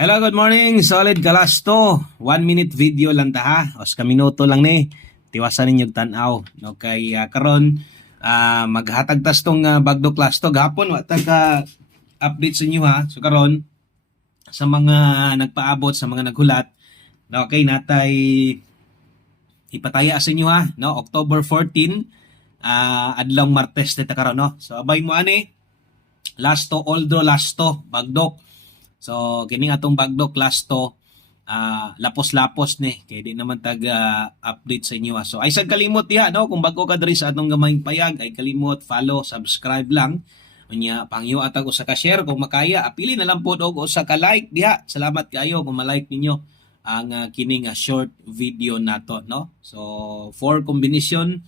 Hello, good morning. Solid Kalasto. 1 minute video lang ta ha. Os ka minuto lang ni. Tiwasan ninyo tanaw. No kay karon maghatag tas tong bagdo class to gapon wa ta ka update sa inyo ha. So karon sa mga nagpaabot sa mga naghulat. No, okay, natay ipataya sa inyo ha. No, October 14 adlong Martes ta karon no. So abay mo ani Lasto Oldro Lasto Bagdok. So kining atong bagdok class to lapos-lapos ni kay di naman tag update sa inyo. So ay sad kalimot diha no kung bago ka diri sa atong gamayng payag ay kalimot follow, subscribe lang. Unya pangyo atag usa ka share kung makaya apili na lang pod og usa ka like diha. Salamat kayo kung ma-like ninyo ang kining short video nato no. So 4 combination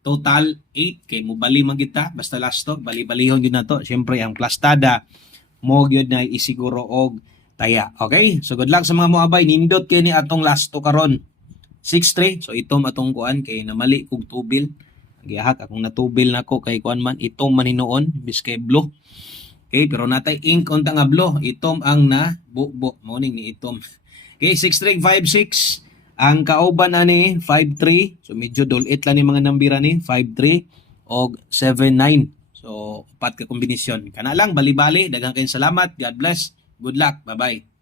total 8 kay mo bali man kita basta last to bali-balihon gyud nato. Syempre ang plastada mo gyud na isiguro og taya. Okay? So good luck sa mga moabay. Nindot kay ni atong last to karon. 6-3. So itom atong kuan kay namali kog tubil. Gihak akong natubil nako kay kuan man itom man hinuon biskay blue. Okay, pero natay ink unta nga blue. Itom ang na bubo morning ni itom. Okay, 6-3 5-6. Ang kauban ani 5-3. So medyo dulit lang ni mga nambira ni 5-3 og 7-9. So, upat ka kombinasyon. Kana lang, bali-bali. Daghang kayong salamat. God bless. Good luck. Bye-bye.